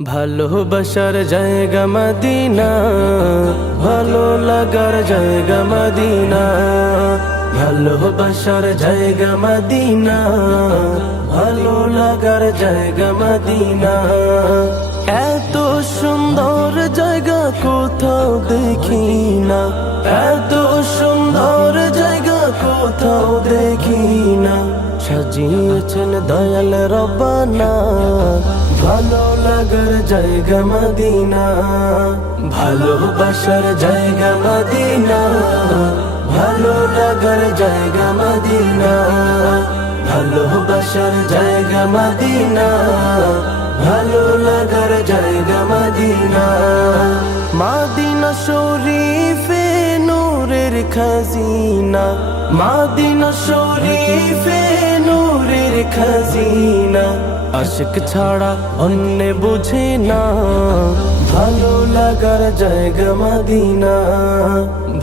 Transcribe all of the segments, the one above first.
ভালোবাসার জায়গা মদিনা, ভালো লাগার জায়গা মদিনা। ভালোবাসার জায়গা মদিনা, ভালো লাগার জায়গা মদিনা। এত সুন্দর জায়গা কোথাও দেখি না, এত সুন্দর জায়গা কোথাও দেখি না। সাজিয়েছেন দয়াল রব্বানা, ভালো লাগার জায়গা মদিনা। ভালোবাসার জায়গা মদিনা, ভালো লাগার জায়গা মদিনা। ভালোবাসার জায়গা মদিনা, ভালো লাগার জায়গা মদিনা। মদিনা শরীফে নূরের খাজিনা, মদিনা শরীফে নূরের খাজিনা। আশিক ছাড়া অন্য বুঝে না, ভালো লাগার জায়গা মদিনা।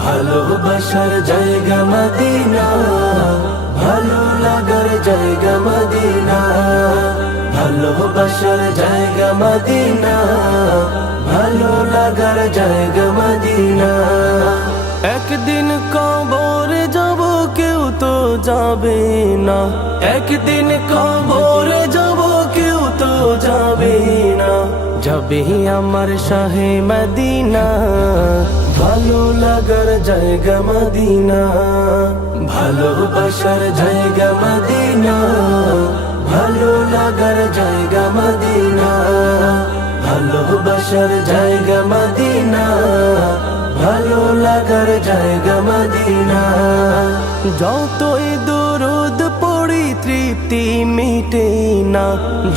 ভালোবাসার জায়গা মদিনা, ভালো লাগার জায়গা মদিনা। ভালোবাসার জায়গা মদিনা, ভালো লাগার জায়গা মদিনা। একদিন কবর যাব কেউ তো যাবে না, একদিন কবর যাব কেউ তো যাবে না। যাবে আমার শাহে মদিনা, ভালো লাগার জায়গা মদিনা। ভালোবাসার জায়গা মদিনা, ভালো লাগার জায়গা মদিনা। ভালোবাসার জায়গা মদিনা, ভালো লাগার জায়গা মদিনা। যতই দরুদ পড়ি তৃপ্তি মিটে না,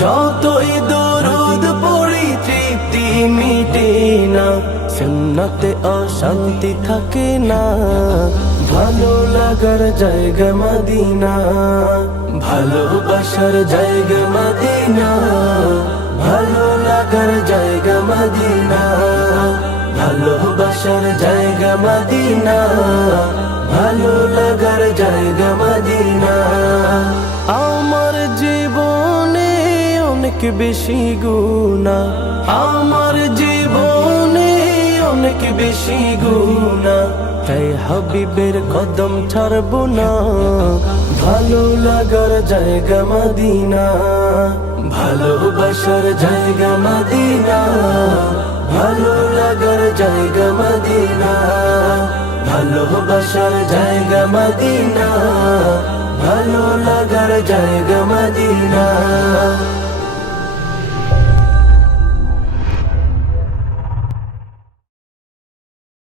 যতই দরুদ পড়ি তৃপ্তি মিটে না। সুন্নতে অশান্তি থাকে না, ভালো লাগার জায়গা মদিনা। ভালোবাসার জায়গা মদিনা, ভালো লাগার জায়গা মদিনা। ভালোবাসার জায়গা মদিনা, ভালো লাগার জায়গা মদিনা। আমার জীবনে অনেক বেশি গুনাহ, আমার জীবনে অনেক বেশি গুনাহ। তাই হাবিবের কদম ছাড়ব না, ভালো লাগার জায়গা মদিনা। ভালোবাসার জায়গা মদিনা, ভালো লাগার জায়গা মদিনা। ভালোবাসার জায়গা মদিনা, ভালো লাগার জায়গা মদিনা।